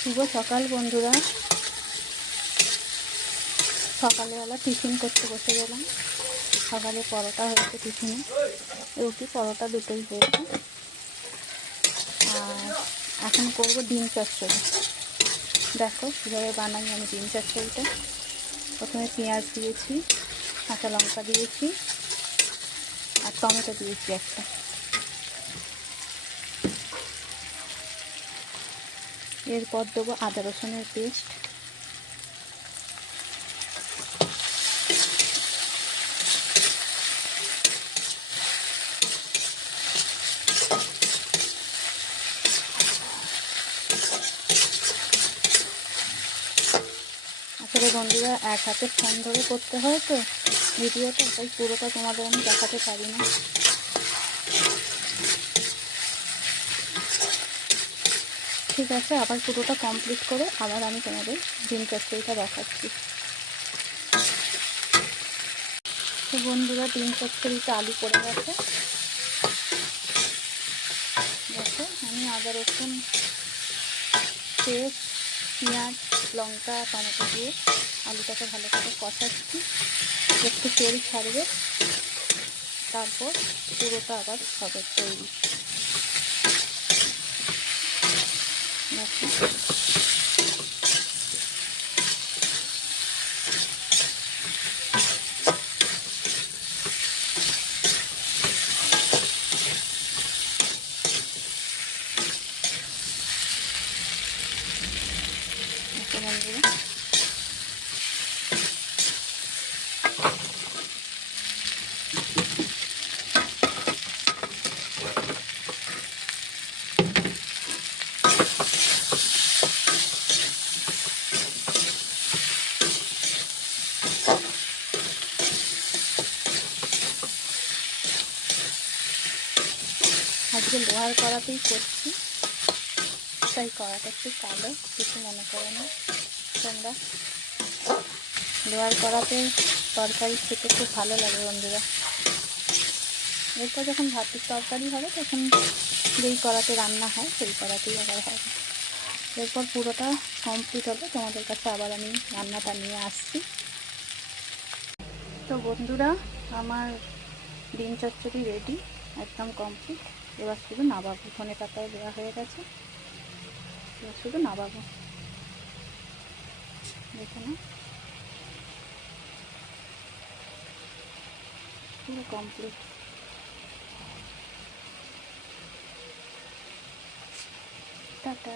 শুভ সকাল বন্ধুরা। সকালবেলা টিফিন করতে বসে গেলাম। সকালে পরোটা হয়েছে টিফিনে, রুটি পরোটা দুটোই হয়েছে। আর এখন করব ডিম চচ্চড়ি। দেখো কীভাবে বানাই আমি ডিম চচ্চড়িটা। প্রথমে পেঁয়াজ দিয়েছি, কাঁচা লঙ্কা দিয়েছি আর টমেটো দিয়েছি একটা। এরপর দেবো আদা রসুনের পেস্ট, আসলে বন্ধুরা এক হাতে ফোন ধরে করতে হয় তো ভিডিওটা, তাই পুরোটা তোমাদের আমি দেখাতে পারি না। ঠিক আছে, আবার পুরোটা কমপ্লিট করে আবার আমি তোমাদের ডিম চচ্চড়িটা দেখাচ্ছি। তো বন্ধুরা ডিম চচ্চড়িতে আলু পড়ে গেছে। দেখো আমি আদা রসুন পেস্ট, পেঁয়াজ লঙ্কা টমেটো দিয়ে আলুটাকে ভালো করে কষাচ্ছি, একটু তেল ছাড়বে, তারপর পুরোটা আবার হবে তৈরি। দেখো বন্ধুরা আজকে লোহার কড়াতেই করছি, তাই কড়াটা একটু কালো, কিছু মনে করো না তোমরা। লোহার কড়াতে তরকারি খেতে খুব ভালো লাগে বন্ধুরা। এরপর যখন ভাতের তরকারি হবে তখন যেই কড়াতে রান্না হয় সেই কড়াতেই আবার হবে। এরপর পুরোটা কমপ্লিট হলে তোমাদের কাছে আবার আমি রান্নাটা নিয়ে আসছি। তো বন্ধুরা আমার ডিম চচ্চড়ি রেডি, একদম কমপ্লিট। এবার শুধু নামাবো, ধনে পাতাও দেওয়া হয়ে গেছে, এবার শুধু নামাবো। দেখো না পুরো কমপ্লিট। টাটা।